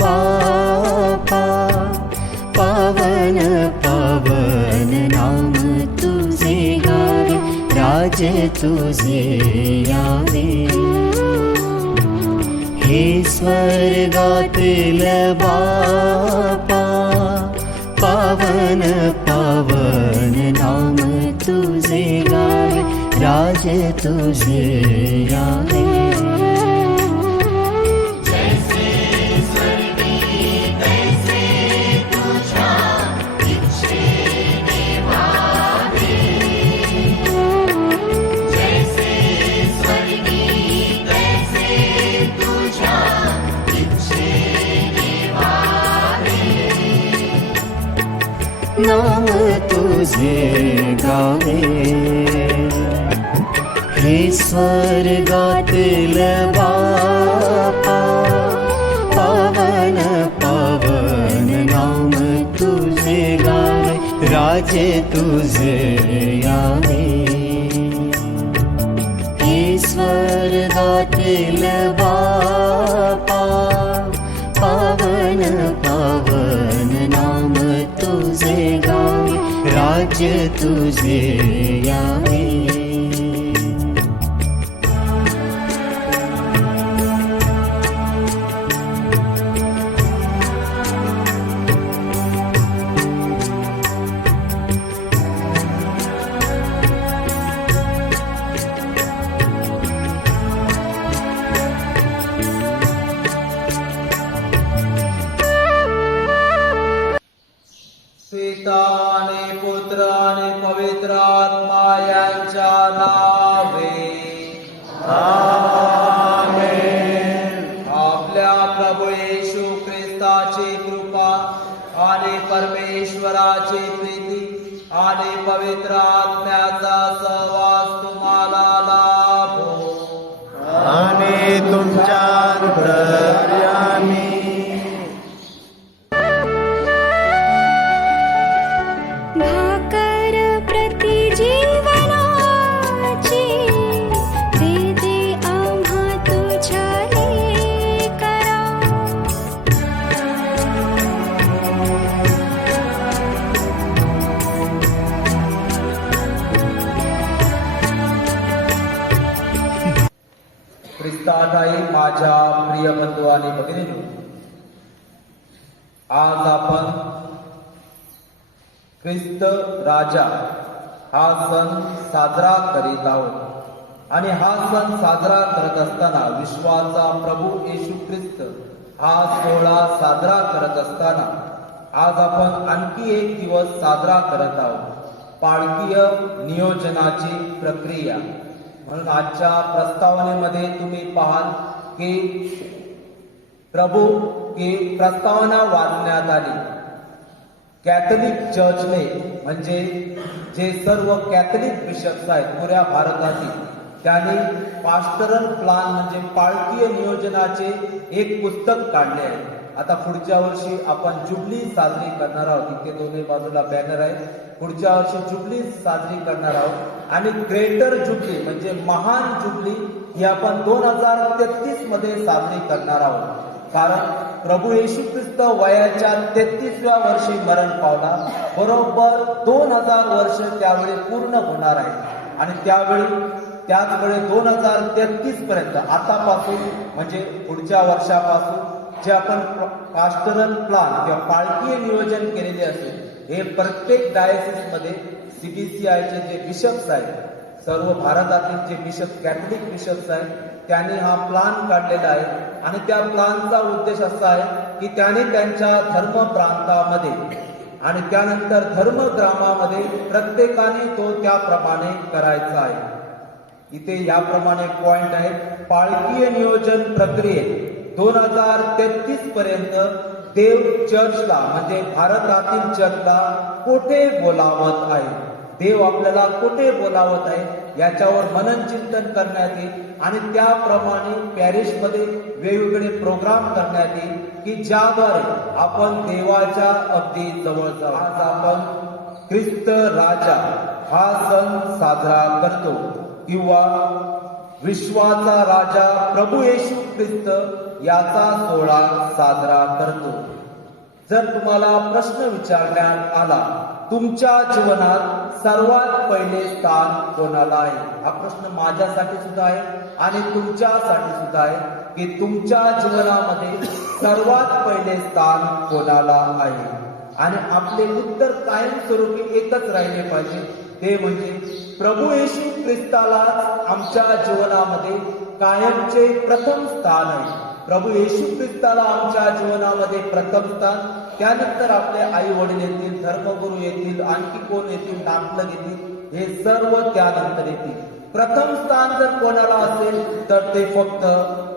बापा पावन पावन नाम तुझे गावे राज तुझे यावे. हे स्वर्गातील बापा पावन पावन नाम तुझे गावे राज तुझे यावे. तुझे गावे। हे स्वर्गातील बापा पावन पावन नाम तुझे गावे राजे तुझे यावे। हे स्वर्गातील बापा पावन पावन नाम तुझे गावे। राज्य तुझे यावे पिता आणि पुत्र आणि पवित्र आत्मा यांच्या नावे आपल्या प्रभू येशू ख्रिस्ताची कृपा आणि परमेश्वराची प्रीती आणि पवित्र आत्म्याचा सहवास तुम्हाला लाभो. आणि तुमच्या ख्रिस्त राजा हा सण साजरा करीत आहोत. आणि हा सण साजरा करत असताना विश्वाचा प्रभू येशू ख्रिस्त हा सोहळा साजरा करत असताना आज आपण आणखी एक दिवस साजरा करत आहोत. पाळकीय नियोजनाची प्रक्रिया. म्हणून आजच्या प्रस्तावनेमध्ये तुम्ही पाहाल की प्रभू की प्रस्तावना वाचण्यात आली. कॅथलिक चर्चने म्हणजे जे सर्व कॅथलिक बिशप्स आहेत पुऱ्या भारतातील त्यांनी पास्टरल प्लान म्हणजे पाळकीय नियोजनाचे एक पुस्तक काढले आहे. आता पुढच्या वर्षी आपण जुबली साजरी करणार आहोत. इथे दोन्ही बाजूला बॅनर आहे. पुढच्या वर्षी जुबली साजरी करणार आहोत. आणि ग्रेटर जुबली म्हणजे महान जुबली ही आपण दोन हजार तेहतीसमध्ये साजरी करणार आहोत. कारण प्रभू येशू ख्रिस्त वयाच्या तेहतीसव्या वर्षी मरण पावला. बरोबर दोन हजार वर्ष त्यावेळी पूर्ण होणार आहे. आणि त्यावेळी त्याचवेळी दोन हजार तेहतीस पर्यंत आतापासून म्हणजे पुढच्या वर्षापासून जे आपण पास्टरल प्लान किंवा पाळकीय नियोजन केलेले असेल हे प्रत्येक डायसिसमध्ये सीबीसीआयचे जे बिशप्स आहेत सर्व भारतातील जे बिशप कॅथलिक बिशप्स आहेत त्यांनी हा प्लान काढलेला आहे. आणि त्या प्लानचा उद्देश असा आहे की त्याने त्यांच्या धर्म प्रांतामध्ये आणि त्यानंतर धर्म ग्रामामध्ये प्रत्येकाने तो त्याप्रमाणे करायचा आहे. इथे याप्रमाणे पॉइंट आहे पाळकीय नियोजन प्रक्रियेत दोन हजार तेहतीस पर्यंत देव चर्चला म्हणजे भारतातील चर्चला कुठे बोलावत आहे? देव आपल्याला कुठे बोलावत आहे? याच्यावर मनन चिंतन करण्यात येईल. आणि त्याप्रमाणे पॅरिसमध्ये वेगवेगळे प्रोग्राम करण्यात येईल की ज्याद्वारे आपण देवाच्या अगदी जवळ जाऊ. आज आपण ख्रिस्त राजा हा सण साजरा करतो. किंवा विश्वाचा राजा प्रभू येशू ख्रिस्त याचा सोहळा साजरा करतो. जर तुम्हाला प्रश्न विचारण्यात आला तुमच्या जीवनात सर्वात पहिले स्थान कोणाला आहे? हा प्रश्न माझ्यासाठी सुद्धा आहे आणि तुमच्यासाठी सुद्धा आहे. की तुमच्या जीवनामध्ये सर्वात पहिले स्थान कोणाला आहे? आणि आपले उत्तर कायमस्वरूपी एकच राहिले पाहिजे. ते म्हणजे प्रभू येशू ख्रिस्ताला आमच्या जीवनामध्ये कायमचे प्रथम स्थान आहे. प्रभू येशू ख्रिस्ताला आमच्या जीवनामध्ये प्रथम स्थान. त्यानंतर आपले आई वडील येतील धर्मगुरू येतील आणखी कोण येतील नातलग येतील हे सर्व त्यानंतर येतील. प्रथम स्थान जर कोणाला असेल तर ते फक्त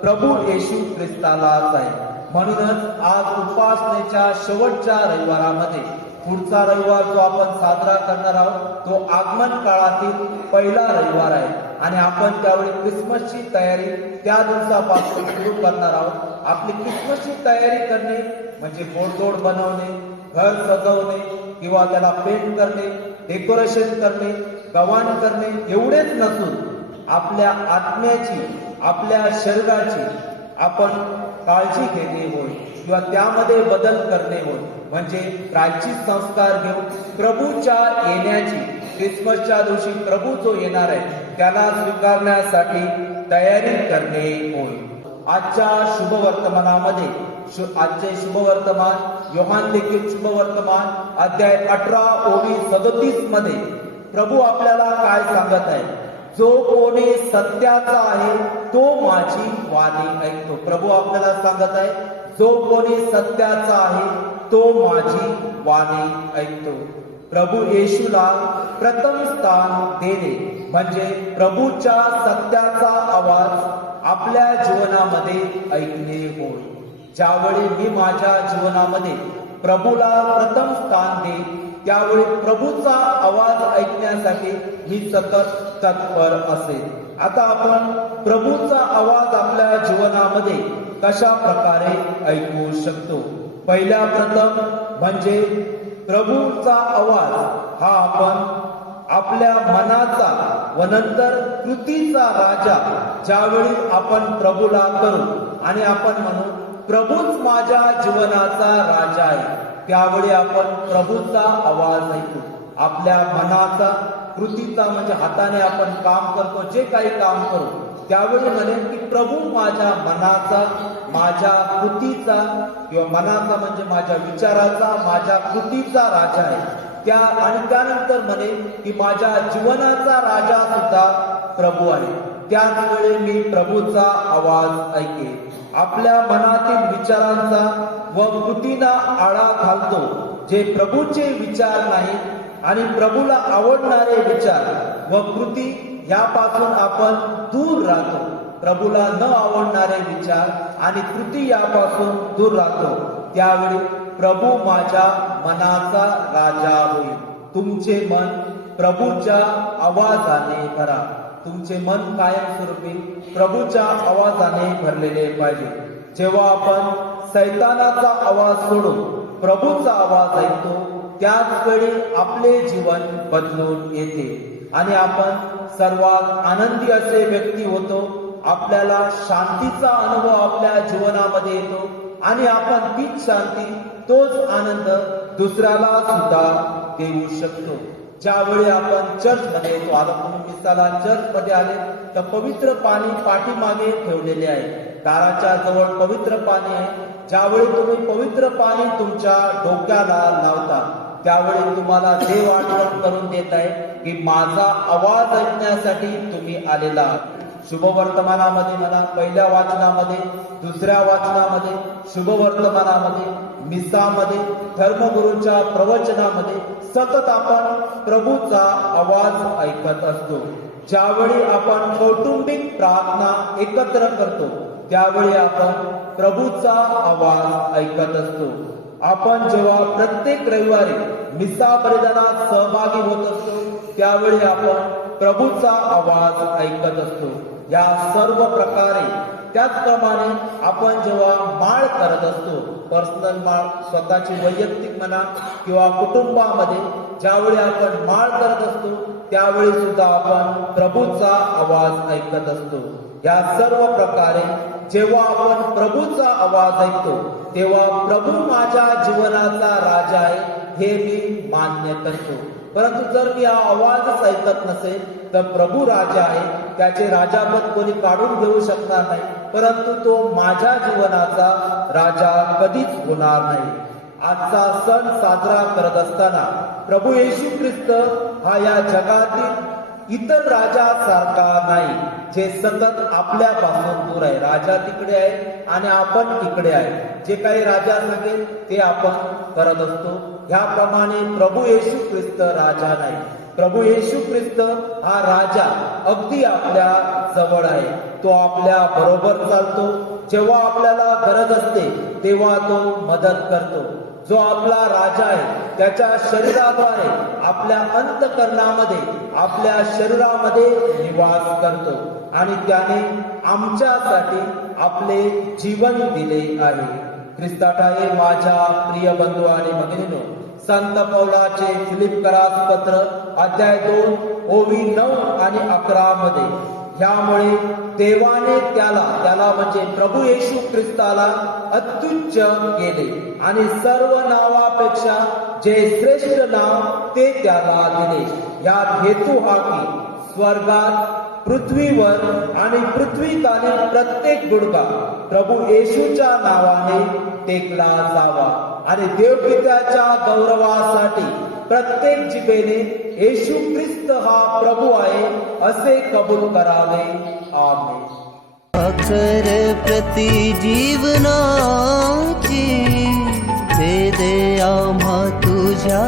प्रभू येशू ख्रिस्तालाच आहे. म्हणूनच आज उपासनेच्या शेवटच्या रविवारामध्ये पुढचा रविवार जो आपण साजरा करणार आहोत तो आगमन काळातील पहिला रविवार आहे. आणि आपण त्यावेळी क्रिसमसची तयारी त्या दिवसापासून सुरू करणार आहोत. आपली क्रिसमसची तयारी करणे म्हणजे गोडधोड बनवणे घर सजवणे किंवा त्याला पेंट करणे डेकोरेशन करणे गव्हाण करणे एवढेच नसून आपल्या आत्म्याची आपल्या शरीराची आपण काळजी घेणे होय किंवा त्यामध्ये बदल करणे होय. म्हणजे प्राचीन संस्कार घेऊन प्रभूच्या येण्याची क्रिसमसच्या दिवशी प्रभू जो येणार आहे त्याला स्वीकारण्यासाठी तयारी करणे होय. आजच्या शुभ वर्तमानामध्ये शु- आजचे शुभ वर्तमान योहान लिखित शुभ वर्तमान अध्याय अठरा ओवी सदतीसमध्ये प्रभू आपल्याला काय सांगत आहे जो कोणी सत्याचा आहे तो माझी वाणी ऐकतो. प्रभू आपल्याला सांगत आहे जो कोणी सत्याचा आहे तो माझी वाणी ऐकतो. प्रभू येशूला प्रथम स्थान देणे म्हणजे प्रभूच्या सत्याचा आवाज आपल्या जीवनामध्ये ऐकणे होय. ज्यावेळी मी माझ्या जीवनामध्ये प्रभूला प्रथम स्थान देईन त्यावेळी प्रभूचा आवाज ऐकण्यासाठी मी सतत तत्पर असेल आता आपण प्रभूचा आवाज आपल्या जीवनामध्ये कशा प्रकारे ऐकू शकतो? पहिल्या प्रथम म्हणजे प्रभूचा आवाज हा आपण आपल्या मनाचा व नंतर कृतीचा राजा ज्यावेळी आपण प्रभूला करू आणि आपण म्हणू प्रभूच माझ्या जीवनाचा राजा आहे. त्यावेळी आपण प्रभूचा आवाज ऐकू. आपल्या मनाचा कृतीचा म्हणजे हाताने आपण काम करतो जे काही काम करू त्यावेळी म्हणेल की प्रभू माझ्या मनाचा माझ्या कृतीचा किंवा मनाचा म्हणजे माझ्या विचाराचा माझ्या कृतीचा राजा आहे. त्या आणि त्यानंतर म्हणे की माझ्या जीवनाचा राजा सुद्धा प्रभू आहे. त्याच वेळी मी प्रभूचा आवाज ऐके आपल्या मनातील विचारांचा व कृतीला आळा घालतो जे प्रभूचे विचार नाही आणि प्रभूला आवडणारे विचार व कृती यापासून आपण दूर राहतो. प्रभूला न आवडणारे विचार आणि कृती यापासून दूर राहतो. त्यावेळी प्रभू माझ्या मनाचा राजा होईल. तुमचे मन प्रभूच्या आवाजाने भरा. तुमचे मन कायमस्वरूपी प्रभूच्या आवाजाने भरलेले पाहिजे. जेव्हा आपण सैतानाचा आवाज सोडून प्रभूचा आवाज ऐकतो त्याच वेळी आपले जीवन बदलून येते. आणि आपण सर्वात आनंदी असे व्यक्ती होतो आपल्याला शांतीचा अनुभव आपल्या जीवनामध्ये येतो आणि आपण तीच शांती तोच आनंद दुसऱ्याला सुद्धा देऊ शकतो. ज्यावेळी आपण चर्च मध्ये येतो आता तुम्ही मिसाला चर्च मध्ये आले तर पवित्र पाणी पाठीमागे ठेवलेले आहे. दाराच्या जवळ पवित्र पाणी आहे. ज्यावेळी तुम्ही पवित्र पाणी तुमच्या डोक्याला लावता त्यावेळी तुम्हाला देव आठवण करून देत आहे की माझा आवाज ऐकण्यासाठी तुम्ही आलेला आहात. शुभ वर्तमानामध्ये म्हणा पहिल्या वाचनामध्ये दुसऱ्या वाचनामध्ये शुभ वर्तमानामध्ये मिसामध्ये धर्मगुरूंच्या प्रवचनामध्ये सतत आपण प्रभूचा आवाज ऐकत असतो. ज्यावेळी आपण कौटुंबिक प्रार्थना एकत्र करतो त्यावेळी आपण प्रभूचा आवाज ऐकत असतो. आपण जेव्हा प्रत्येक रविवारी मिसा परिधानात सहभागी होत असतो त्यावेळी आपण प्रभूचा आवाज ऐकत असतो. या सर्व प्रकारे. त्याचप्रमाणे आपण जेव्हा माळ करत असतो पर्सनल माळ स्वतःची वैयक्तिक म्हणा किंवा कुटुंबामध्ये ज्यावेळी आपण माळ करत असतो त्यावेळी सुद्धा आपण प्रभूचा आवाज ऐकत असतो. या सर्व प्रकारे जेव्हा आपण प्रभूचा आवाज ऐकतो तेव्हा प्रभू माझ्या जीवनाचा राजा आहे हे मी मान्य करतो. परंतु जर मी हा आवाजच ऐकत नसेल तर प्रभू राजा आहे त्याचे राजापद कोणी काढून घेऊ शकणार नाही. परंतु तो माझ्या जीवनाचा राजा कधीच होणार नाही. आजचा सण साजरा करत असताना प्रभू येशू ख्रिस्त हा या जगातील इतर राजासारखा नाही जे सतत आपल्यापासून दूर आहे. राजा तिकडे आहे आणि आपण इकडे आहे. जे काही राजा सांगेल ते आपण करत असतो. ह्याप्रमाणे प्रभू येशू ख्रिस्त राजा नाही. प्रभू येशू ख्रिस्त हा राजा अगदी आपल्या जवळ आहे. तो आपल्या बरोबर चालतो. जेव्हा आपल्याला गरज असते तेव्हा तो मदत करतो. जो आपला राजा आहे त्याच्या शरीराद्वारे आपल्या अंतकरणामध्ये आपल्या शरीरामध्ये निवास करतो. आणि त्याने आमच्यासाठी आपले जीवन दिले आहे. ख्रिस्ताठाये माझ्या प्रिय बंधू आणि भगिनीनो संत पौलाचे फिलिप करास पत्र अध्याय दोन ओवी नऊ आणि अकरा मध्ये यामुळे देवाने त्याला त्याला म्हणजे प्रभू येशू ख्रिस्ताला अत्युच्च केले आणि सर्व नावापेक्षा जे श्रेष्ठ नाव ते त्याला दिले. यात हेतू हा की स्वर्गात पृथ्वीवर आणि पृथ्वीकालीन प्रत्येक गुडगा प्रभू येशूच्या नावाने टेकला जावा. आणि देवपित्याच्या गौरवासाठी प्रत्येक जिबेने येशू ख्रिस्त हा प्रभू आहे असे कबूल करावे. आम्ही अकर प्रति जीवनाची दे दे आम्हा तुझ्या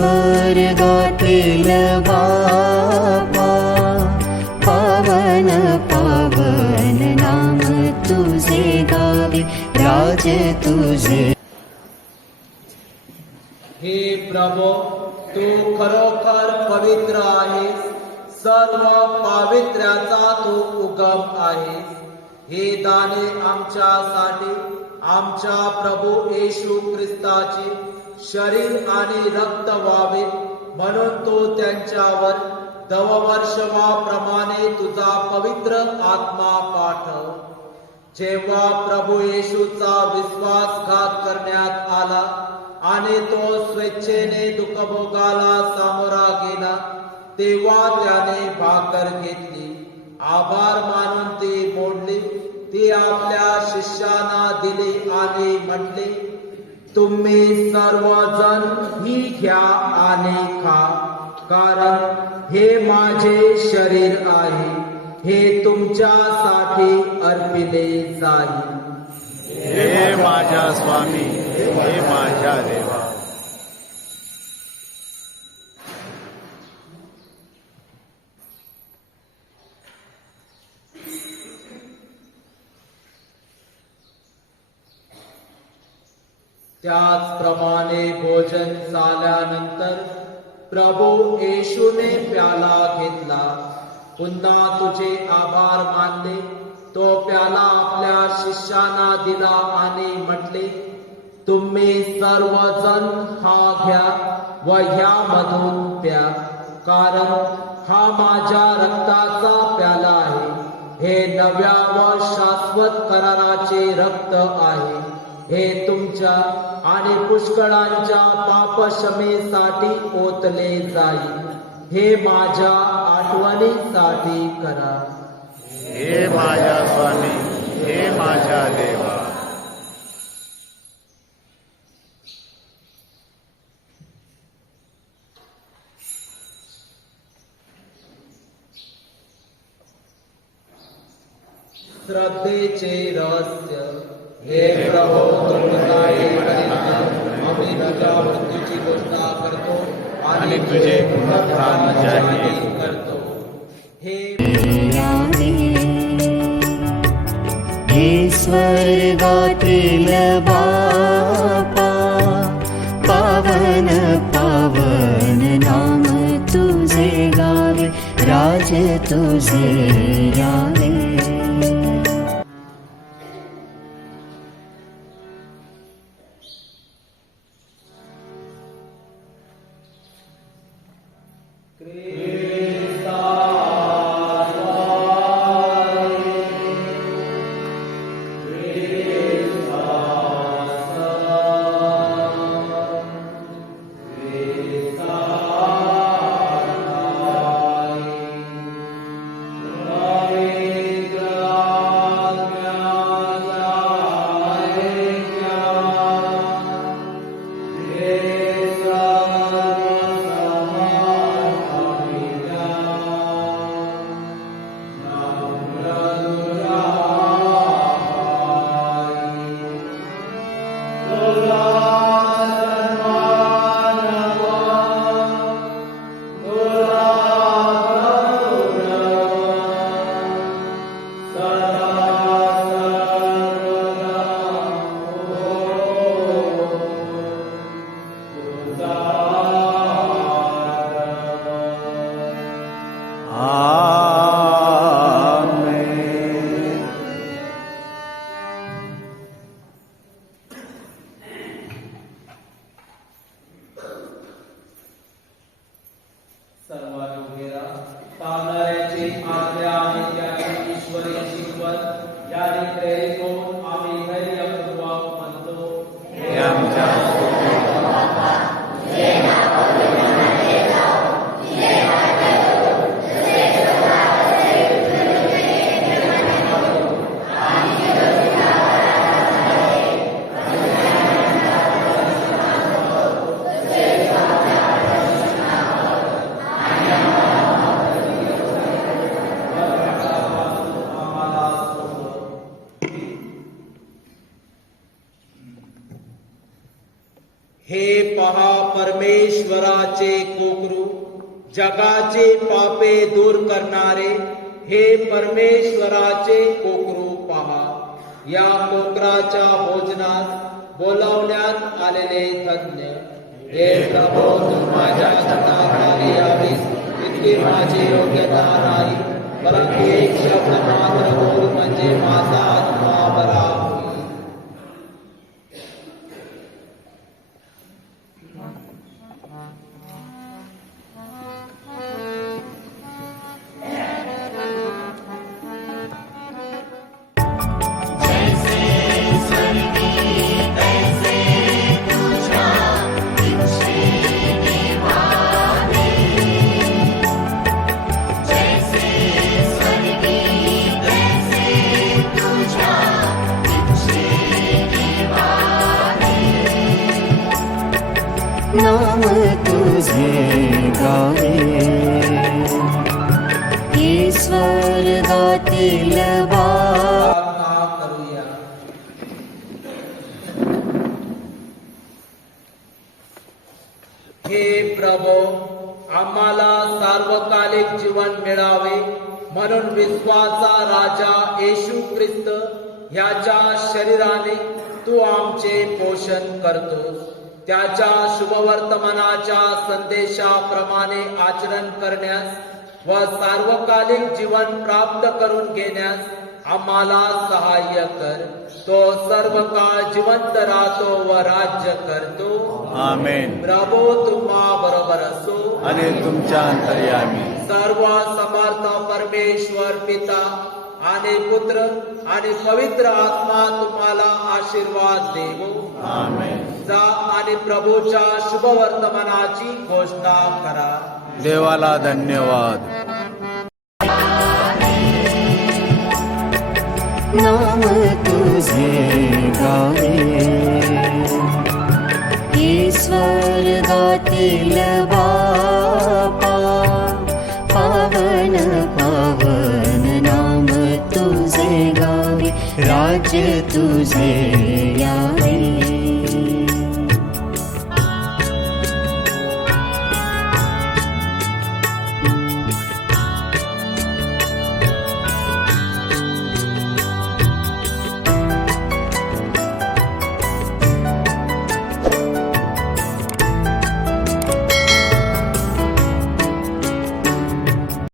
स्वर्गातील बापा पावन पावन नाम तुझे गावे राज तुझे. हे प्रभो तू खरोखर पवित्र आहेस. सर्व पावित्र्याचा तू उगम आहेस. हे दाने आमच्यासाठी आमच्या प्रभू येशू ख्रिस्ताची शरीर आणि रक्त व्हावे म्हणून तो त्यांच्यावर दववर्षवाप्रमाणे तुझा पवित्र आत्मा पाठव. जेव्हा प्रभू येशूचा विश्वासघात करण्यात आला आणि तो स्वेच्छेने दुःखभोगाला सामोरा गेला तेव्हा त्याने भाकर घेतली. आभार मानून ती मोडली ती आपल्या शिष्यांना दिली आणि म्हटले तुम्ही सर्वजण ही घ्या आणि खा. कारण हे माझे शरीर आहे. हे तुमच्यासाठी अर्पिले जाईल. हे माझ्या स्वामी हे माझ्या देवा. त्याचप्रमाणे भोजन झाल्यानंतर प्रभू येशूने प्याला घेतला. पुन्हा तुझे आभार मानले. तो प्याला आपल्या शिष्यांना दिला आणि म्हटले तुम्ही सर्वजण हा घ्या व ह्यामधून प्या कारण हा माझ्या रक्ताचा प्याला आहे. हे नव्या व शाश्वत कराराचे रक्त आहे. हे तुमच्या आणि पुष्कळांच्या पापशमेसाठी ओतले जाईल. हे माझ्या आठवणीसाठी करा. हे माझ्या स्वामी हे माझ्या देवा. श्रद्धेचे रहस्य. हे प्रभो आम्ही तुझ्या मृत्यूची घोषणा करतो आणि तुझे पुनरुत्थान जाहीर करतो. हे हे स्वर्गातील बापा पावन पावन नाम तुझे गावे राज तुझे यावे 감사합니다. हे परमेश्वराचे कोकरू पहा या कोकराच्या भोजनात बोलावण्यात आलेले तज्ञ हे प्रभो माझ्या यावीस इतकी माझी योग्यता नाही. परंतु एक शब्द मात्र बोल, म्हणजे माझा आत्मा बरा. नाम तुझे गावे. हे गातील हे प्रभो आम्हाला सार्वकालिक जीवन मिळावे म्हणून विश्वाचा राजा येशू ख्रिस्त याच्या शरीराने तू आमचे पोषण करतोस. त्याच्या शुभवर्तमानाच्या संदेशाप्रमाणे आचरण करण्यास व सार्वकालिक जीवन प्राप्त करून घेण्यास आम्हाला सहाय्य कर. तो सर्व काळ जिवंत राहतो व राज्य करतो. आमेन. प्रभो तुम्हा बरोबर असो. आणि तुमच्या अंतर्यामी. सर्व समर्थ परमेश्वर पिता आणि पुत्र आणि पवित्र आत्मा तुम्हाला आशीर्वाद देवो. आमेन जा आणि प्रभूच्या शुभवर्तमानाची घोषणा करा. देवाला धन्यवाद. नाम तुझे गावे